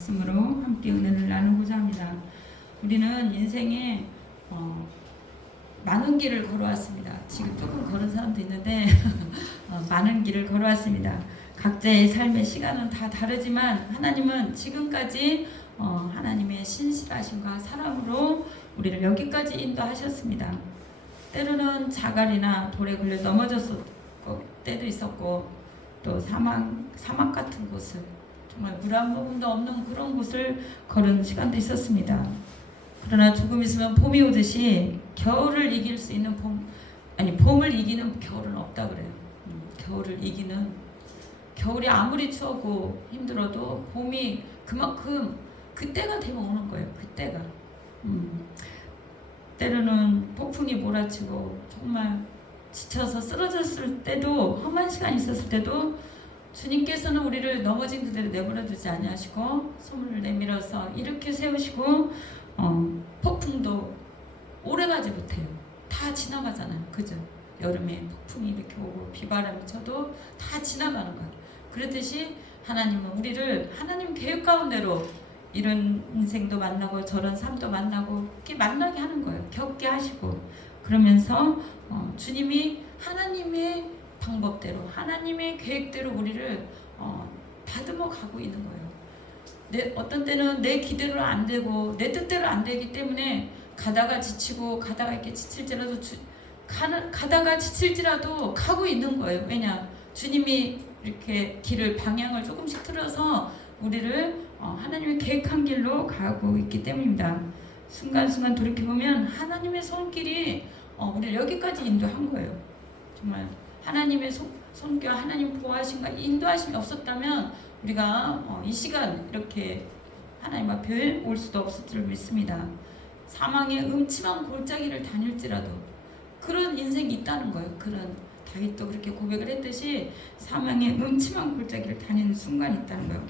말씀으로 함께 은혜를 나누고자 합니다. 우리는 인생에 많은 길을 걸어왔습니다. 지금 조금 걸은 사람도 있는데 많은 길을 걸어왔습니다. 각자의 삶의 시간은 다 다르지만 하나님은 지금까지 하나님의 신실하심과 사랑으로 우리를 여기까지 인도하셨습니다. 때로는 자갈이나 돌에 걸려 넘어졌을 때도 있었고, 또 사막 같은 곳을, 정말 물 한 모금도 없는 그런 곳을 걸은 시간도 있었습니다. 그러나 조금 있으면 봄이 오듯이 겨울을 이길 수 있는 봄을 이기는 겨울은 없다 그래요. 겨울이 아무리 추웠고 힘들어도 봄이 그만큼 그때가 되면 오는 거예요. 그때가. 때로는 폭풍이 몰아치고 정말 지쳐서 쓰러졌을 때도, 험한 시간이 있었을 때도 주님께서는 우리를 넘어진 그대로 내버려 두지 아니하시고 손을 내밀어서 이렇게 세우시고, 폭풍도 오래가지 못해요. 다 지나가잖아요. 그죠? 여름에 폭풍이 이렇게 오고 비바람이 쳐도 다 지나가는 거예요. 그렇듯이 하나님은 우리를 하나님 계획 가운데로 이런 인생도 만나고 저런 삶도 만나고 이렇게 만나게 하는 거예요. 겪게 하시고, 그러면서 주님이 하나님의 방법대로, 하나님의 계획대로 우리를 다듬어 가고 있는 거예요. 어떤 때는 내 기대로 안 되고 내 뜻대로 안 되기 때문에 가다가 지치고, 가다가 이렇게 지칠지라도 가다가 지칠지라도 가고 있는 거예요. 왜냐? 주님이 이렇게 방향을 조금씩 틀어서 우리를 하나님의 계획한 길로 가고 있기 때문입니다. 순간순간 돌이켜보면 하나님의 손길이 우리를 여기까지 인도한 거예요. 정말 하나님의 손길, 하나님 보호하심과 인도하심이 없었다면 우리가 이 시간 이렇게 하나님 앞에 올 수도 없을 줄 믿습니다. 사망의 음침한 골짜기를 다닐지라도 그런 인생이 있다는 거예요. 그런 다윗도 그렇게 고백을 했듯이 사망의 음침한 골짜기를 다니는 순간이 있다는 거예요.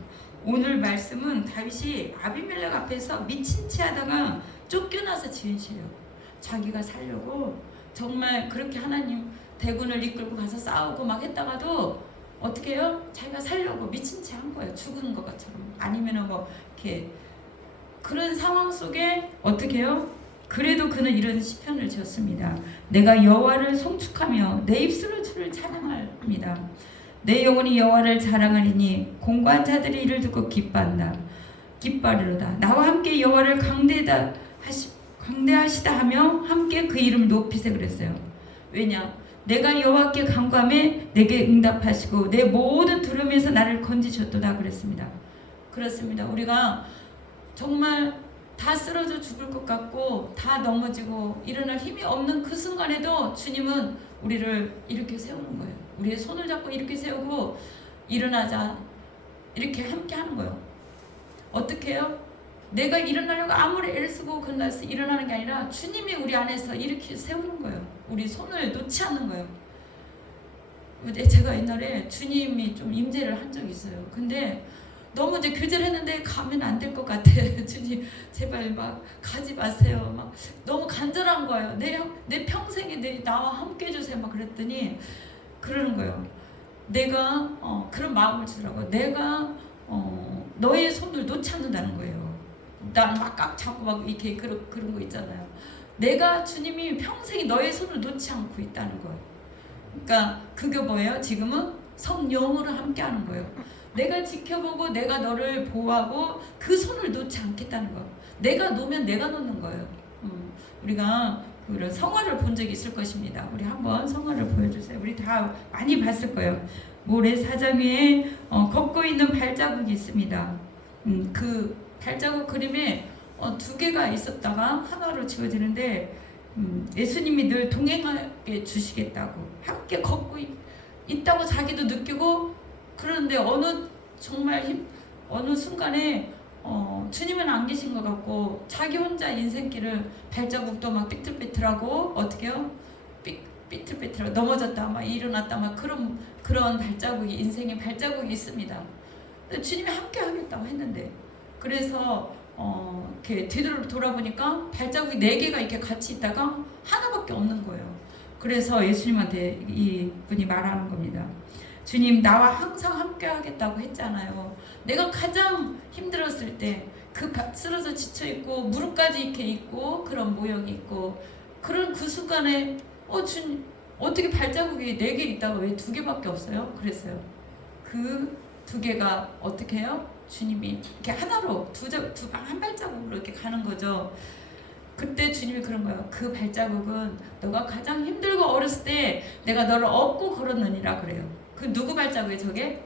오늘 말씀은 다윗이 아비멜렉 앞에서 미친 채 하다가 쫓겨나서 지은 시예요. 자기가 살려고 정말 그렇게 하나님 대군을 이끌고 가서 싸우고 막 했다가도 어떻게 해요? 자기가 살려고 미친 채 한 거예요. 죽은 것처럼. 아니면은 뭐 이렇게 그런 상황 속에 어떻게 해요? 그래도 그는 이런 시편을 지었습니다. 내가 여호와를 송축하며 내 입술로 주를 찬양합니다. 내 영혼이 여호와를 자랑하리니 공고한 자들이 이를 듣고 기뻐하리로다. 나와 함께 여호와를 강대하시다 하며 함께 그 이름을 높이세 그랬어요. 왜냐? 내가 여호와께 간구하매 내게 응답하시고 내 모든 두려움에서 나를 건지셨도다 그랬습니다. 그렇습니다. 우리가 정말 다 쓰러져 죽을 것 같고 다 넘어지고 일어날 힘이 없는 그 순간에도 주님은 우리를 이렇게 세우는 거예요. 우리의 손을 잡고 이렇게 세우고 일어나자 이렇게 함께 하는 거예요. 어떻게 해요? 내가 일어나려고 아무리 애를 쓰고 건너서 일어나는 게 아니라 주님이 우리 안에서 이렇게 세우는 거예요. 우리 손을 놓지 않는 거예요. 제가 옛날에 주님이 좀 임재를 한 적이 있어요. 근데 너무 이제 교제를 했는데 가면 안 될 것 같아. 주님 제발 막 가지 마세요. 막 너무 간절한 거예요. 내 평생에 나와 함께 해주세요. 막 그랬더니 그러는 거예요. 내가 그런 마음을 주라고. 내가 너의 손을 놓지 않는다는 거예요. 나는 막 꽉 잡고 막 이렇게 그런 거 있잖아요. 내가 주님이 평생에 너의 손을 놓지 않고 있다는 거예요. 그러니까 그게 뭐예요? 지금은 성령으로 함께 하는 거예요. 내가 지켜보고 내가 너를 보호하고 그 손을 놓지 않겠다는 거예요. 내가 놓으면 내가 놓는 거예요. 우리가 그런 성화를 본 적이 있을 것입니다. 우리 한번 성화를 보여주세요. 우리 다 많이 봤을 거예요. 모래사장 위에 걷고 있는 발자국이 있습니다. 그 발자국 그림에 두 개가 있었다가 하나로 지워지는데 예수님이 늘 동행하게 주시겠다고 함께 걷고 있다고 자기도 느끼고, 그런데 어느 순간에 주님은 안 계신 것 같고 자기 혼자 인생길을 발자국도 막 삐뚤삐뚤하고 어떻게 해요? 삐뚤삐뚤하고 넘어졌다 막 일어났다 막 그런 발자국이, 인생의 발자국이 있습니다. 근데 주님이 함께 하겠다고 했는데, 그래서 이렇게 뒤로 돌아보니까 발자국이 4개가 이렇게 같이 있다가 하나밖에 없는 거예요. 그래서 예수님한테 이 분이 말하는 겁니다. 주님 나와 항상 함께 하겠다고 했잖아요. 내가 가장 힘들었을 때 그 쓰러져 지쳐있고 무릎까지 이렇게 있고 그런 모형이 있고 그런 그 순간에 주님 어떻게 발자국이 4개 있다가 왜 2개밖에 없어요? 그랬어요. 그 2개가 어떻게 해요? 주님이 이렇게 하나로 한 발자국으로 이렇게 가는 거죠. 그때 주님이 그런 거예요. 그 발자국은 너가 가장 힘들고 어렸을 때 내가 너를 업고 걸었느니라 그래요. 그 누구 발자국이에요 저게?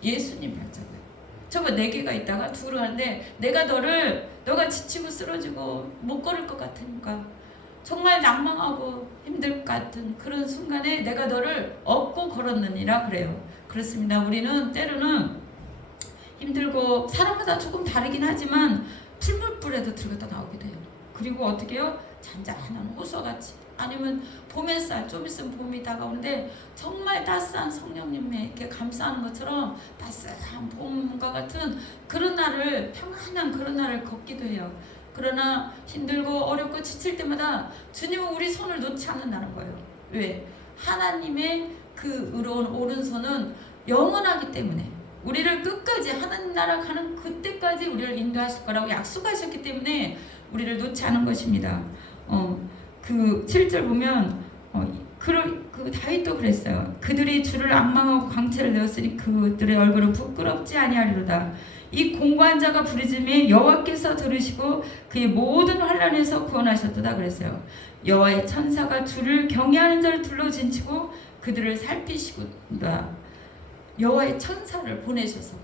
예수님 발자국이에요. 저거 4개가 있다가 2개로 가는데 너가 지치고 쓰러지고 못 걸을 것 같으니까 정말 낭망하고 힘들 것 같은 그런 순간에 내가 너를 업고 걸었느니라 그래요. 그렇습니다. 우리는 때로는 힘들고 사람마다 조금 다르긴 하지만 풀물불에도 들어갔다 나오기도 해요. 그리고 어떻게 해요? 잔잔한 호수같이 아니면 봄 햇살 좀 있으면 봄이 다가오는데 정말 따스한 성령님의 이렇게 감싸는 것처럼 따스한 봄과 같은 그런 날을 평안한 그런 날을 걷기도 해요. 그러나 힘들고 어렵고 지칠 때마다 주님은 우리 손을 놓지 않는다는 거예요. 왜? 하나님의 그 의로운 오른손은 영원하기 때문에 우리를 끝까지 하나님 나라 가는 그때까지 우리를 인도하실 거라고 약속하셨기 때문에 우리를 놓지 않은 것입니다. 그 7절 보면 그 다윗도 그랬어요. 그들이 주를 앙망하고 광채를 내었으니 그들의 얼굴은 부끄럽지 아니하리로다. 이 공고한 자가 부르짖음에 여호와께서 들으시고 그의 모든 환난에서 구원하셨도다 그랬어요. 여호와의 천사가 주를 경외하는 자를 둘러진치고 그들을 살피시구다. 여호와의 천사를 보내셔서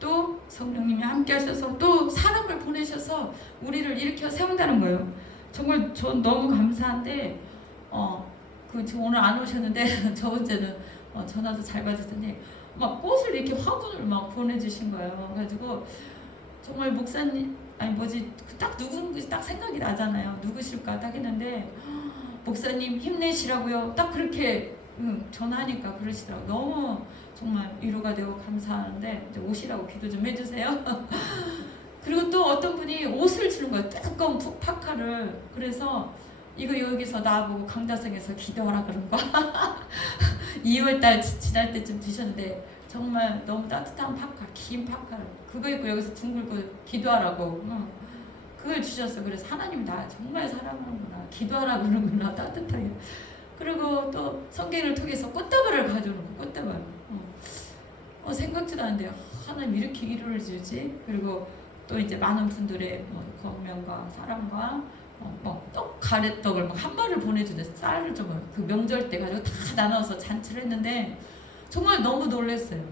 또 성령님이 함께 하셔서 또 사람을 보내셔서 우리를 일으켜 세운다는 거예요. 정말 전 너무 감사한데 저 오늘 안 오셨는데 저번주에는 전화도 잘 받으셨더니 막 꽃을 이렇게 화분을 막 보내주신 거예요. 그래가지고 정말 목사님 딱 누군지 딱 생각이 나잖아요. 누구실까 딱 했는데 목사님 힘내시라고요. 딱 그렇게 전화하니까 그러시더라고요. 너무 정말 위로가 되고 감사하는데 이제 오시라고 기도 좀 해주세요. 그리고 또 어떤 분이 옷을 주는 거예요. 두꺼운 파카를. 그래서 이거 여기서 나보고 강다성에서 기도하라 그런 거. 2월달 지날 때쯤 주셨는데 정말 너무 따뜻한 파카, 긴 파카를 그거 입고 여기서 둥글고 기도하라고 그걸 주셨어요. 그래서 하나님 나 정말 사랑하는구나, 기도하라 그러는구나, 따뜻하게. 그리고 또 성경을 통해서 꽃다발을 가져오는 거, 꽃다발. 생각지도 않은데 하나님 이렇게 위로를 주지. 그리고 또 이제 많은 분들의 권면과 사랑과 떡 가래떡을 막 한 번을 보내주는데 쌀을 좀 그 명절 때 가지고 다 나눠서 잔치를 했는데 정말 너무 놀랐어요.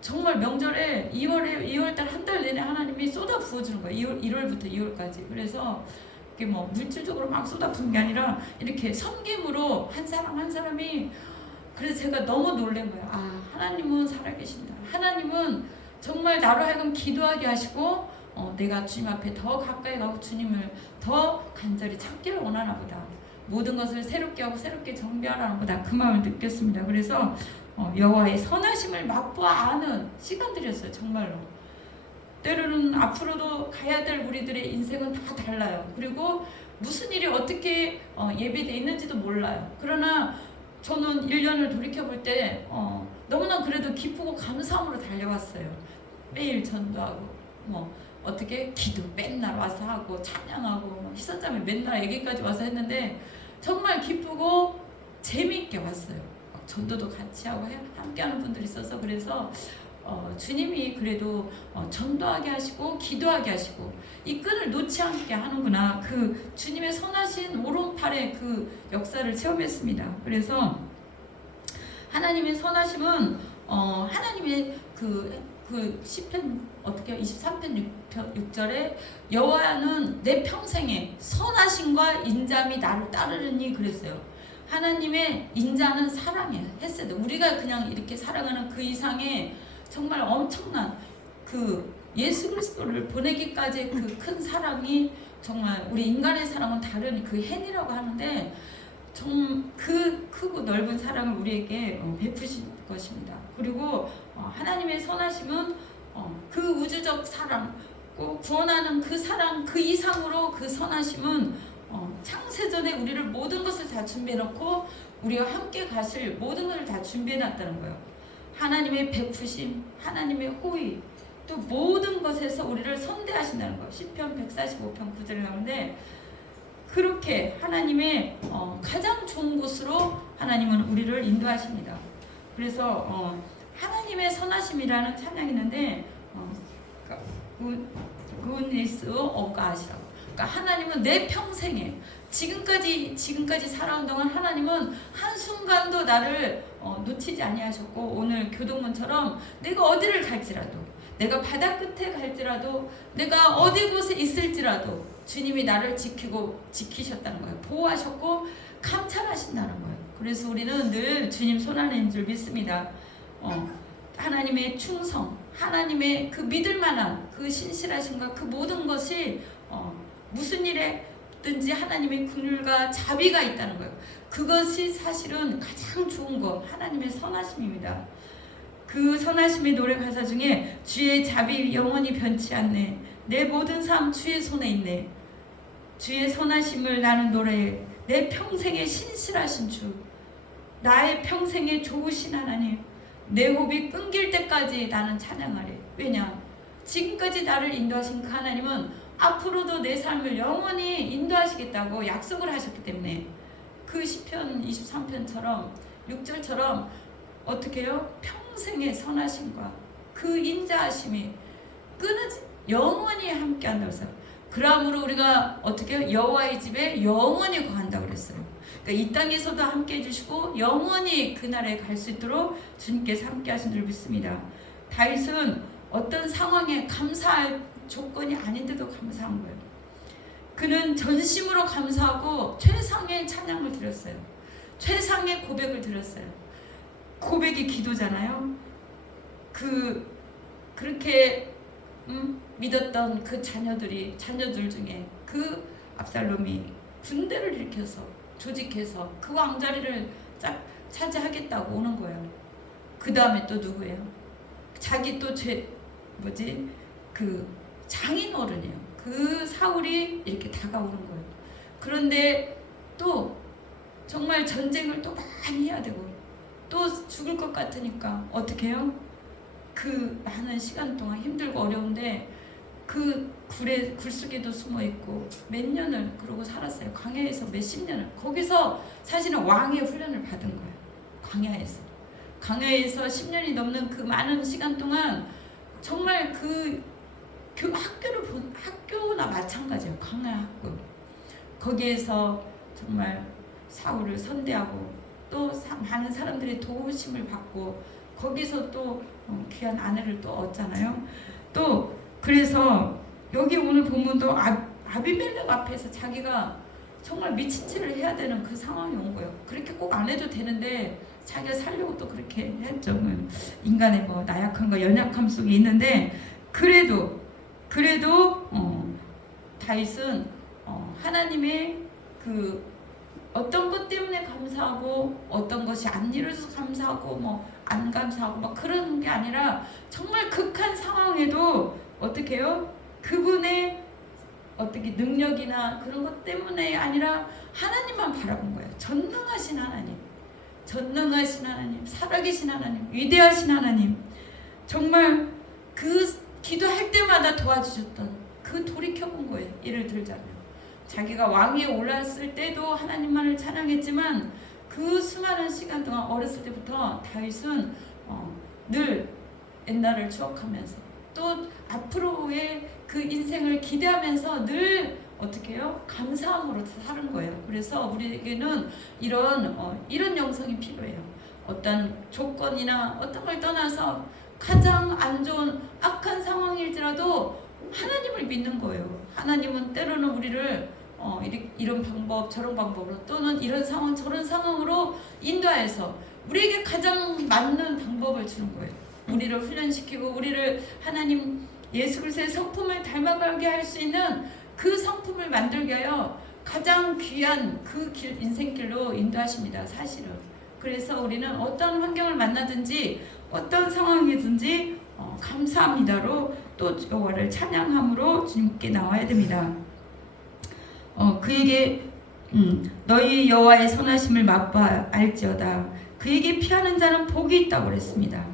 정말 명절에 2월달 한 달 내내 하나님이 쏟아 부어주는 거예요. 1월부터 2월까지. 그래서 이게 물질적으로 막 쏟아 부은 게 아니라 이렇게 섬김으로 한 사람 한 사람이. 그래서 제가 너무 놀란 거예요. 하나님은 살아계신다. 하나님은 정말 나로 하여금 기도하게 하시고 내가 주님 앞에 더 가까이 가고 주님을 더 간절히 찾기를 원하나 보다. 모든 것을 새롭게 하고 새롭게 정비하라는 거다. 그 마음을 느꼈습니다. 그래서 여호와의 선하심을 맛보아 아는 시간들이었어요. 정말로. 때로는 앞으로도 가야 될 우리들의 인생은 다 달라요. 그리고 무슨 일이 어떻게 예비되어 있는지도 몰라요. 그러나 저는 1년을 돌이켜볼 때 너무나 그래도 기쁘고 감사함으로 달려왔어요. 매일 전도하고 어떻게 기도 맨날 와서 하고 찬양하고 희선자매 맨날 애기까지 와서 했는데 정말 기쁘고 재미있게 왔어요. 전도도 같이 하고 함께하는 분들이 있어서. 그래서 주님이 그래도 전도하게 하시고 기도하게 하시고 이 끈을 놓지 않게 하는구나. 그 주님의 선하신 오른팔의 그 역사를 체험했습니다. 그래서 하나님의 선하심은 하나님의 그 시편 어떻게 23편 6절에 여호와는 내 평생에 선하심과 인자함이 나를 따르느니 그랬어요. 하나님의 인자는 사랑이에요. 했어요. 우리가 그냥 이렇게 살아가는 그 이상의 정말 엄청난 그 예수 그리스도를 보내기까지 그 큰 사랑이 정말 우리 인간의 사랑은 다른 그 헨이라고 하는데 좀 그 크고 넓은 사랑을 우리에게 베푸신 것입니다. 그리고 하나님의 선하심은 그 우주적 사랑, 꼭 구원하는 그 사랑 그 이상으로 그 선하심은 창세전에 우리를 모든 것을 다 준비해놓고 우리가 함께 가실 모든 것을 다 준비해놨다는 거예요. 하나님의 베푸심, 하나님의 호의, 또 모든 것에서 우리를 선대하신다는 거예요. 시편 145편 9절에 나오는데 그렇게 하나님의 가장 좋은 곳으로 하나님은 우리를 인도하십니다. 그래서 하나님의 선하심이라는 찬양이 있는데 goodness of God이라고. 그러니까 하나님은 내 평생에 지금까지 살아온 동안 하나님은 한순간도 나를 놓치지 아니하셨고, 오늘 교동문처럼 내가 어디를 갈지라도, 내가 바다 끝에 갈지라도, 내가 어디 곳에 있을지라도 주님이 나를 지키셨다는 거예요. 보호하셨고 감찰하신다는 거예요. 그래서 우리는 늘 주님 손안인 줄 믿습니다. 하나님의 충성, 하나님의 그 믿을만한 그 신실하심과 그 모든 것이 무슨 일에든지 하나님의 긍휼과 자비가 있다는 거예요. 그것이 사실은 가장 좋은 것, 하나님의 선하심입니다. 그 선하심의 노래 가사 중에 주의 자비 영원히 변치 않네, 내 모든 삶 주의 손에 있네, 주의 선하심을 나는 노래해, 내 평생의 신실하신 주, 나의 평생의 좋으신 하나님, 내 호흡이 끊길 때까지 나는 찬양하리. 왜냐? 지금까지 나를 인도하신 그 하나님은 앞으로도 내 삶을 영원히 인도하시겠다고 약속을 하셨기 때문에, 그 시편 23편처럼 6절처럼 어떻게 해요? 평생의 선하심과 그 인자하심이 끊어지 영원히 함께한다고 했어요. 그러므로 우리가 어떻게 해요? 여호와의 집에 영원히 거한다고 그랬어요. 그러니까 이 땅에서도 함께 해주시고 영원히 그날에 갈 수 있도록 주님께서 함께 하신 줄 믿습니다. 다윗은 어떤 상황에 감사할 조건이 아닌데도 감사한 거예요. 그는 전심으로 감사하고 최상의 찬양을 드렸어요. 최상의 고백을 드렸어요. 고백이 기도잖아요. 그렇게 믿었던 그 자녀들 중에 그 압살롬이 군대를 일으켜서 조직해서 그 왕자리를 차지하겠다고 오는 거예요. 그 다음에 또 누구예요? 자기 또 그 장인 어른이에요. 그 사울이 이렇게 다가오는 거예요. 그런데 또 정말 전쟁을 또 많이 해야 되고 또 죽을 것 같으니까 어떻게 해요? 그 많은 시간 동안 힘들고 어려운데 그 굴 속에도 숨어 있고 몇 년을 그러고 살았어요. 광야에서 몇십 년을. 거기서 사실은 왕의 훈련을 받은 거예요. 광야에서 10년이 넘는 그 많은 시간 동안 정말 그 학교나 마찬가지예요. 광야 학교. 거기에서 정말 사울을 선대하고 또 많은 사람들의 도우심을 받고 거기서 또 귀한 아내를 또 얻잖아요. 또 그래서 여기 오늘 보면도 아비멜렉 앞에서 자기가 정말 미친 짓을 해야 되는 그 상황이 온 거예요. 그렇게 꼭 안 해도 되는데 자기가 살려고 또 그렇게 했죠. 인간의 나약함과 연약함 속에 있는데 그래도 다윗은 하나님의 그 어떤 것 때문에 감사하고 어떤 것이 안 이루어져서 감사하고 안 감사하고 막 그런 게 아니라 정말 극한 상황에도 어떻게 해요? 그분의 어떻게 능력이나 그런 것 때문에 아니라 하나님만 바라본 거예요. 전능하신 하나님, 살아계신 하나님, 위대하신 하나님, 정말 그 기도할 때마다 도와주셨던 그 돌이켜본 거예요. 예를 들자면 자기가 왕위에 올랐을 때도 하나님만을 찬양했지만 그 수많은 시간 동안 어렸을 때부터 다윗은 늘 옛날을 추억하면서 또 앞으로의 그 인생을 기대하면서 늘 어떻게 해요? 감사함으로 사는 거예요. 그래서 우리에게는 이런 영성이 필요해요. 어떤 조건이나 어떤 걸 떠나서 가장 안 좋은 악한 상황일지라도 하나님을 믿는 거예요. 하나님은 때로는 우리를 이런 방법 저런 방법으로 또는 이런 상황 저런 상황으로 인도해서 우리에게 가장 맞는 방법을 주는 거예요. 우리를 훈련시키고 우리를 하나님 예수 그리스도의 성품을 닮아가게 할 수 있는 그 성품을 만들게 하여 가장 귀한 그 인생길로 인도하십니다. 사실은. 그래서 우리는 어떤 환경을 만나든지 어떤 상황이든지 감사합니다로 또 여호와를 찬양함으로 주님께 나와야 됩니다. 그에게 너희 여호와의 선하심을 맛봐 알지어다. 그에게 피하는 자는 복이 있다고 그랬습니다.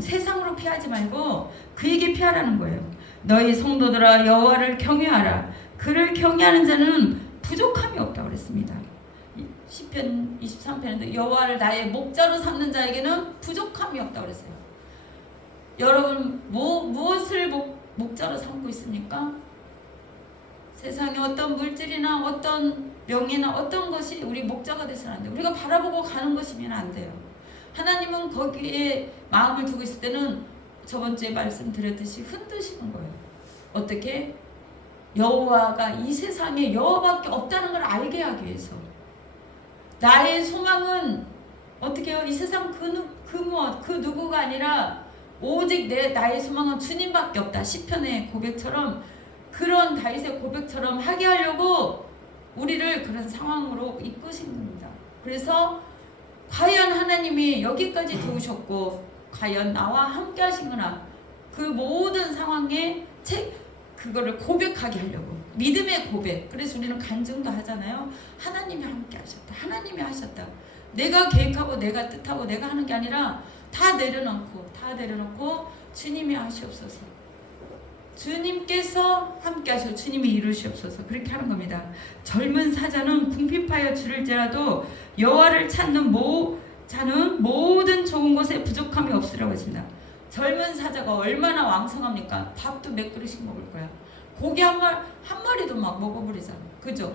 세상으로 피하지 말고 그에게 피하라는 거예요. 너희 성도들아 여호와를 경외하라. 그를 경외하는 자는 부족함이 없다고 그랬습니다. 시편 23편에도 여호와를 나의 목자로 삼는 자에게는 부족함이 없다고 그랬어요. 여러분 무엇을 목자로 삼고 있습니까? 세상에 어떤 물질이나 어떤 명예나 어떤 것이 우리 목자가 돼서는 안 돼요. 우리가 바라보고 가는 것이면 안 돼요. 하나님은 거기에 마음을 두고 있을 때는 저번 주에 말씀드렸듯이 흔드시는 거예요. 어떻게? 여호와가 이 세상에 여호와밖에 없다는 걸 알게 하기 위해서. 나의 소망은 어떻게 해요? 이 세상 그 누구가 아니라 오직 나의 소망은 주님밖에 없다. 시편의 고백처럼 그런 다윗의 고백처럼 하게 하려고 우리를 그런 상황으로 이끄신 겁니다. 그래서 과연 하나님이 여기까지 도우셨고 과연 나와 함께 하신구나. 그 모든 상황에 그거를 고백하게 하려고. 믿음의 고백. 그래서 우리는 간증도 하잖아요. 하나님이 함께 하셨다. 하나님이 하셨다. 내가 계획하고 내가 뜻하고 내가 하는 게 아니라 다 내려놓고 주님이 하시옵소서. 주님께서 함께 하셔 주님이 이루시옵소서. 그렇게 하는 겁니다. 젊은 사자는 궁핍하여 줄을지라도 여호와를 찾는 자는 모든 좋은 것에 부족함이 없으라고 했습니다. 젊은 사자가 얼마나 왕성합니까? 밥도 몇 그릇씩 먹을 거야. 고기 한 마리도 막 먹어버리잖아. 그죠?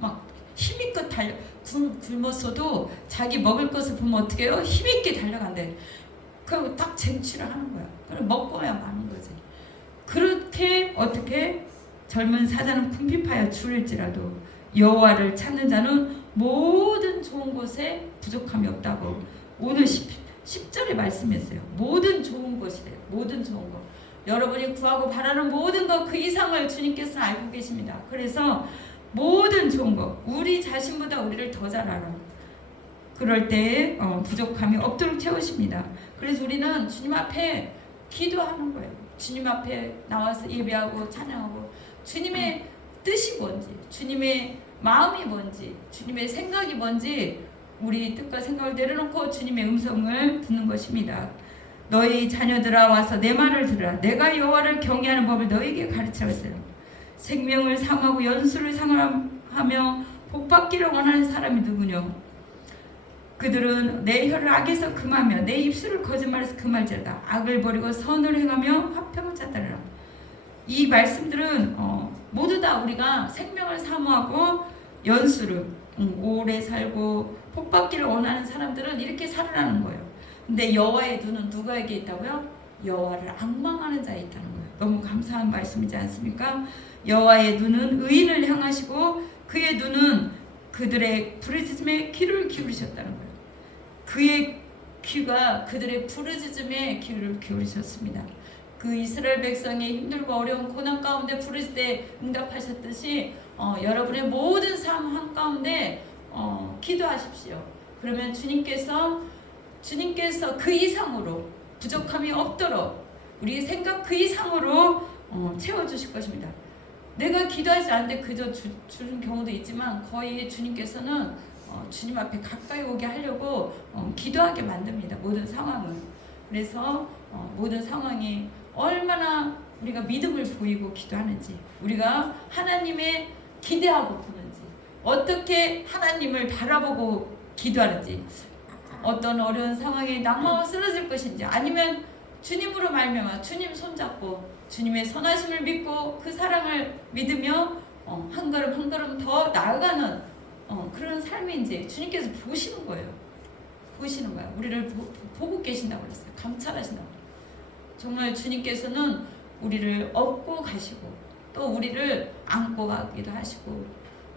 막 힘있게 굶었어도 자기 먹을 것을 보면 어떻게 해요? 힘있게 달려간대. 그리고 딱 쟁취를 하는 거야. 그럼 먹고야 마는 거지. 그렇게 어떻게 젊은 사자는 궁핍하여 줄일지라도 여호와를 찾는 자는 모든 좋은 것에 부족함이 없다고 오늘 10절에 말씀했어요. 모든 좋은 것이래요. 모든 좋은 것. 여러분이 구하고 바라는 모든 것 그 이상을 주님께서는 알고 계십니다. 그래서 모든 좋은 것, 우리 자신보다 우리를 더 잘 알아. 그럴 때 부족함이 없도록 채우십니다. 그래서 우리는 주님 앞에 기도하는 거예요. 주님 앞에 나와서 예배하고 찬양하고 주님의 뜻이 뭔지, 주님의 마음이 뭔지, 주님의 생각이 뭔지 우리 뜻과 생각을 내려놓고 주님의 음성을 듣는 것입니다. 너희 자녀들아 와서 내 말을 들으라. 내가 여호와를 경외하는 법을 너희에게 가르치겠어요. 생명을 사모하고 연수를 상하며 복받기를 원하는 사람이 누구뇨? 그들은 내 혀를 악에서 금하며 내 입술을 거짓말에서 금할지어다. 악을 버리고 선을 행하며 화평을 찾다르라. 이 말씀들은 모두 다 우리가 생명을 사모하고 연수를 오래 살고 복받기를 원하는 사람들은 이렇게 살으라는 거예요. 근데 여호와의 눈은 누구에게 있다고요? 여호와를 앙망하는 자에 있다는 거예요. 너무 감사한 말씀이지 않습니까? 여호와의 눈은 의인을 향하시고 그의 눈은 그들의 부르짖음에 귀를 기울이셨다는 거예요. 그의 귀가 그들의 부르짖음에 귀를 기울이셨습니다. 그 이스라엘 백성이 힘들고 어려운 고난 가운데 부르짖을 때 응답하셨듯이 여러분의 모든 삶 한가운데 기도하십시오. 그러면 주님께서 그 이상으로 부족함이 없도록 우리 생각 그 이상으로 채워주실 것입니다. 내가 기도하지 않는데 그저 주는 경우도 있지만 거의 주님께서는 주님 앞에 가까이 오게 하려고 기도하게 만듭니다. 모든 상황은. 그래서 모든 상황이 얼마나 우리가 믿음을 보이고 기도하는지, 우리가 하나님의 기대하고 보는지, 어떻게 하나님을 바라보고 기도하는지, 어떤 어려운 상황에 낙망하고 쓰러질 것인지, 아니면 주님으로 말미암아 주님 손잡고 주님의 선하심을 믿고 그 사랑을 믿으며 한 걸음 한 걸음 더 나아가는 그런 삶인지 주님께서 보시는 거예요. 보시는 거야. 우리를 보고 계신다고 그랬어요. 감찰하신다고. 정말 주님께서는 우리를 업고 가시고 또 우리를 안고 가기도 하시고,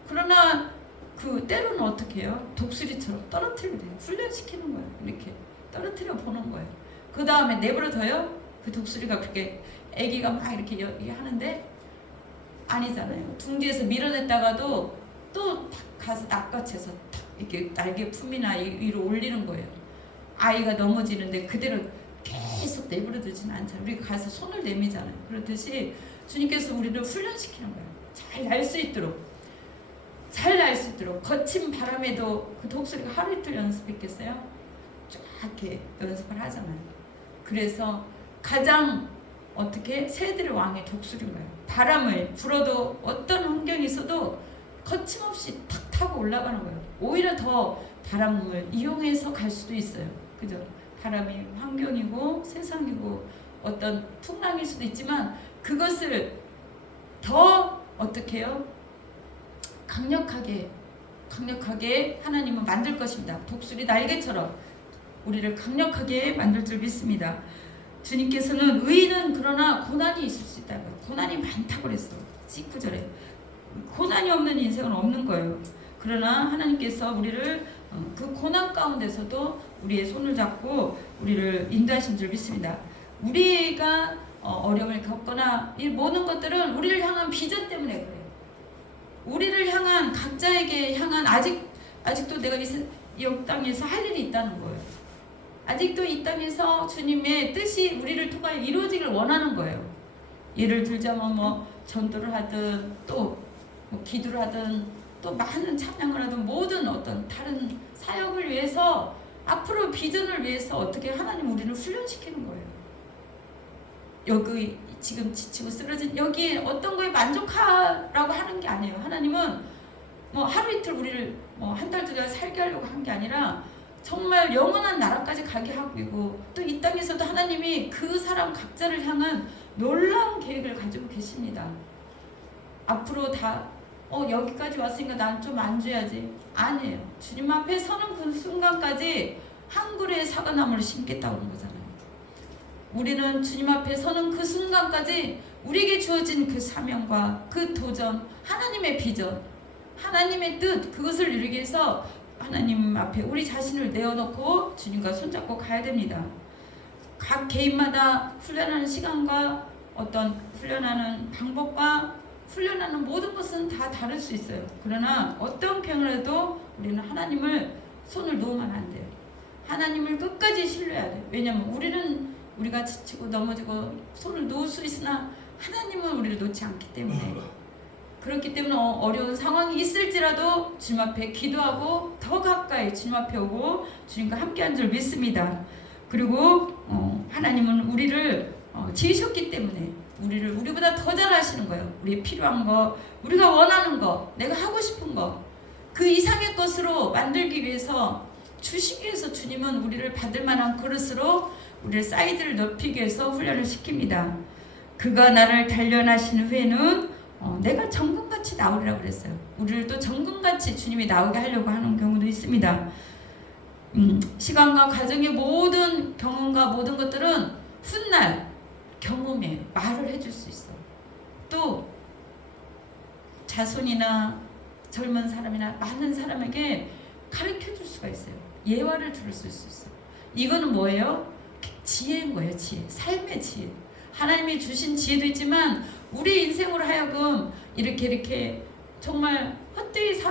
그러나 그 때로는 어떻게 해요? 독수리처럼 떨어뜨리게 돼요. 훈련시키는 거예요. 이렇게 떨어뜨려 보는 거예요. 그 다음에 내버려둬요? 그 독수리가 그렇게 애기가 막 이렇게 하는데 아니잖아요. 둥 뒤에서 밀어냈다가도 또 가서 낚아채서 이렇게 날개 품이나 위로 올리는 거예요. 아이가 넘어지는데 그대로 계속 내버려두지는 않잖아요. 우리가 가서 손을 내미잖아요. 그렇듯이 주님께서 우리를 훈련시키는 거예요. 잘 날 수 있도록. 잘 날 수 있도록 거친 바람에도 그 독수리가 하루 이틀 연습했겠어요? 쫙 이렇게 연습을 하잖아요. 그래서 가장 어떻게 새들의 왕의 독수리인 거예요. 바람을 불어도 어떤 환경이 있어도 거침없이 탁 타고 올라가는 거예요. 오히려 더 바람을 이용해서 갈 수도 있어요. 그죠? 바람이 환경이고 세상이고 어떤 풍랑일 수도 있지만 그것을 더 어떻게 해요? 강력하게 하나님은 만들 것입니다. 독수리 날개처럼 우리를 강력하게 만들 줄 믿습니다. 주님께서는 의인은 그러나 고난이 있을 수 있다고요. 고난이 많다고 그랬어. 19절에 고난이 없는 인생은 없는 거예요. 그러나 하나님께서 우리를 그 고난 가운데서도 우리의 손을 잡고 우리를 인도하신 줄 믿습니다. 우리가 어려움을 겪거나 이 모든 것들은 우리를 향한 비전 때문에 그래요. 우리를 향한 각자에게 향한 아직도 내가 이 땅에서 할 일이 있다는 거예요. 아직도 이 땅에서 주님의 뜻이 우리를 통하여 이루어지길 원하는 거예요. 예를 들자면 뭐 전도를 하든 또 뭐 기도를 하든 또 많은 찬양을 하든 모든 어떤 다른 사역을 위해서 앞으로 비전을 위해서 어떻게 하나님 우리를 훈련시키는 거예요. 여기 지금 지치고 쓰러진 여기에 어떤 거에 만족하라고 하는 게 아니에요. 하나님은 뭐 하루 이틀 우리를 뭐 한 달 두 달 살게 하려고 한 게 아니라 정말 영원한 나라까지 가게 하고 또 이 땅에서도 하나님이 그 사람 각자를 향한 놀라운 계획을 가지고 계십니다. 앞으로 다 여기까지 왔으니까 난 좀 안줘야지. 아니에요. 주님 앞에 서는 그 순간까지 한 그루의 사과나무를 심겠다고 하는 거잖아요. 우리는 주님 앞에 서는 그 순간까지 우리에게 주어진 그 사명과 그 도전, 하나님의 비전, 하나님의 뜻, 그것을 이루기 위해서 하나님 앞에 우리 자신을 내어놓고 주님과 손잡고 가야 됩니다. 각 개인마다 훈련하는 시간과 어떤 훈련하는 방법과 훈련하는 모든 것은 다 다를 수 있어요. 그러나 어떤 경우라도 우리는 하나님을 손을 놓으면 안 돼요. 하나님을 끝까지 신뢰해야 돼요. 왜냐하면 우리가 지치고 넘어지고 손을 놓을 수 있으나 하나님은 우리를 놓지 않기 때문에 그렇기 때문에 어려운 상황이 있을지라도 주님 앞에 기도하고 더 가까이 주님 앞에 오고 주님과 함께한 줄 믿습니다. 그리고 하나님은 우리를 지으셨기 때문에 우리보다 더 잘하시는 거예요. 우리 필요한 거, 우리가 원하는 거, 내가 하고 싶은 거, 그 이상의 것으로 만들기 위해서 주시기 위해서 주님은 우리를 받을 만한 그릇으로 우리를 사이즈를 높이기 위해서 훈련을 시킵니다. 그가 나를 단련하신 후에는 내가 정금같이 나오리라고 그랬어요. 우리를 또 정금같이 주님이 나오게 하려고 하는 경우도 있습니다. 시간과 가정의 모든 경험과 모든 것들은 훗날 경험에 말을 해줄 수 있어. 또 자손이나 젊은 사람이나 많은 사람에게 가르쳐줄 수가 있어요. 예화를 들을 수 있어요. 이거는 뭐예요? 지혜인 거예요. 지혜. 삶의 지혜. 하나님이 주신 지혜도 있지만 우리 인생으로 하여금 이렇게 정말 헛되이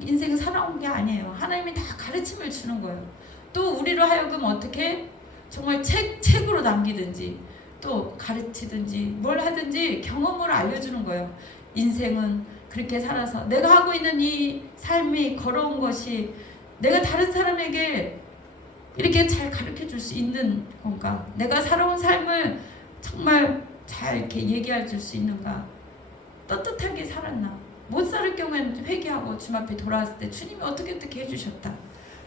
인생 살아온 게 아니에요. 하나님이 다 가르침을 주는 거예요. 또 우리로 하여금 어떻게 정말 책으로 남기든지 또 가르치든지 뭘 하든지 경험으로 알려주는 거예요. 인생은 그렇게 살아서 내가 하고 있는 이 삶이 걸어온 것이 내가 다른 사람에게 이렇게 잘 가르쳐 줄 수 있는 건가? 내가 살아온 삶을 정말 잘 이렇게 얘기해 줄 수 있는가? 떳떳하게 살았나? 못 살을 경우에는 회개하고 주님 앞에 돌아왔을 때 주님이 어떻게 해주셨다.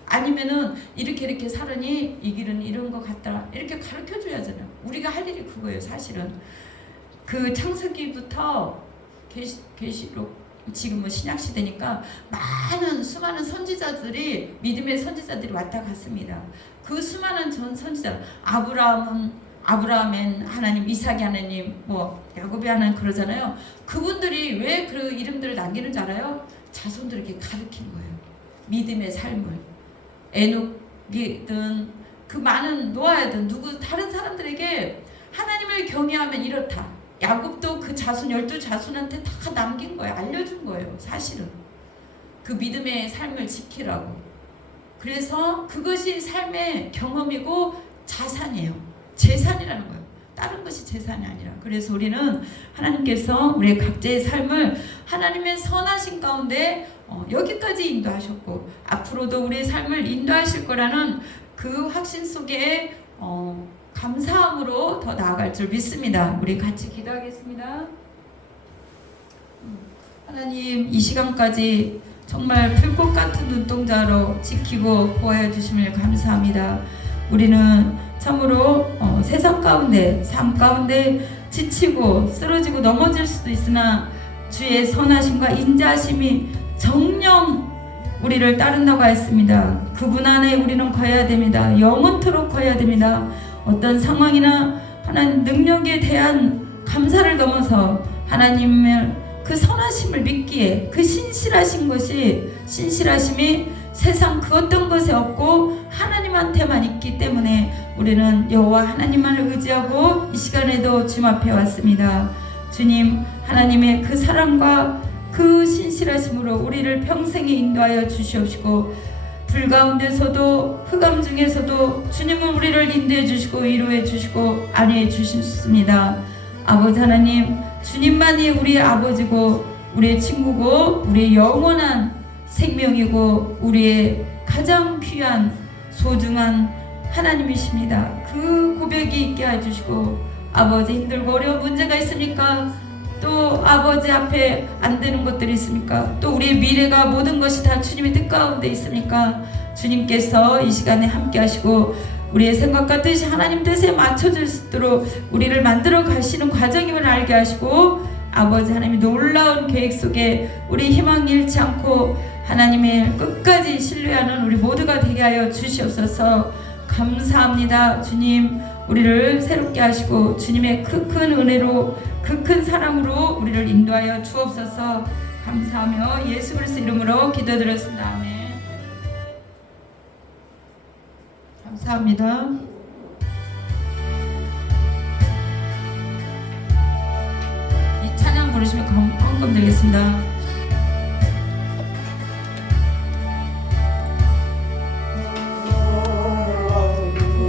아니면은 이렇게 살으니 이 길은 이런 것 같다. 이렇게 가르쳐 줘야잖아요. 우리가 할 일이 그거예요. 사실은 그 창세기부터 계시록 지금은 신약 시대니까 수많은 선지자들이 믿음의 선지자들이 왔다 갔습니다. 그 수많은 전 선지자 아브라함엔 하나님, 이삭이 하나님, 뭐 야곱이 하나님 그러잖아요. 그분들이 왜 그 이름들을 남기는 줄 알아요? 자손들에게 가르친 거예요. 믿음의 삶을. 에녹이든 그 많은 노아든 다른 사람들에게 하나님을 경외하면 이렇다. 야곱도 그 자손 12자손한테 다 남긴 거예요. 알려준 거예요. 사실은 그 믿음의 삶을 지키라고. 그래서 그것이 삶의 경험이고 자산이에요. 재산이라는 거예요. 다른 것이 재산이 아니라. 그래서 우리는 하나님께서 우리의 각자의 삶을 하나님의 선하신 가운데 여기까지 인도하셨고 앞으로도 우리의 삶을 인도하실 거라는 그 확신 속에 감사함으로 더 나아갈 줄 믿습니다. 우리 같이 기도하겠습니다. 하나님, 이 시간까지 정말 불꽃 같은 눈동자로 지키고 보호해 주심을 감사합니다. 우리는 참으로 세상 가운데, 삶 가운데 지치고 쓰러지고 넘어질 수도 있으나 주의 선하심과 인자하심이 정령 우리를 따른다고 했습니다. 그분 안에 우리는 거해야 됩니다. 영원토록 거해야 됩니다. 어떤 상황이나 하나님 능력에 대한 감사를 넘어서 하나님의 그 선하심을 믿기에 그 신실하심이 세상 그 어떤 것에 없고 하나님한테만 있기 때문에 우리는 여호와 하나님만을 의지하고 이 시간에도 주님 앞에 왔습니다. 주님, 하나님의 그 사랑과 그 신실하심으로 우리를 평생에 인도하여 주시옵시고 불 가운데서도 흑암 중에서도 주님은 우리를 인도해 주시고 위로해 주시고 안위해 주셨습니다. 아버지 하나님, 주님만이 우리의 아버지고 우리의 친구고 우리의 영원한 생명이고 우리의 가장 귀한 소중한 하나님이십니다. 그 고백이 있게 해주시고 아버지, 힘들고 어려운 문제가 있습니까? 또 아버지 앞에 안 되는 것들이 있습니까? 또 우리의 미래가 모든 것이 다 주님의 뜻 가운데 있습니까? 주님께서 이 시간에 함께 하시고 우리의 생각과 뜻이 하나님 뜻에 맞춰질 수 있도록 우리를 만들어 가시는 과정임을 알게 하시고 아버지 하나님의 놀라운 계획 속에 우리 희망 잃지 않고 하나님의 끝까지 신뢰하는 우리 모두가 되게 하여 주시옵소서. 감사합니다. 주님, 우리를 새롭게 하시고 주님의 그 큰 은혜로 그 큰 사랑으로 우리를 인도하여 주옵소서. 감사하며 예수 그리스도 이름으로 기도드렸습니다. 아멘. 감사합니다. 이 찬양 부르시면 헌금 드리겠습니다.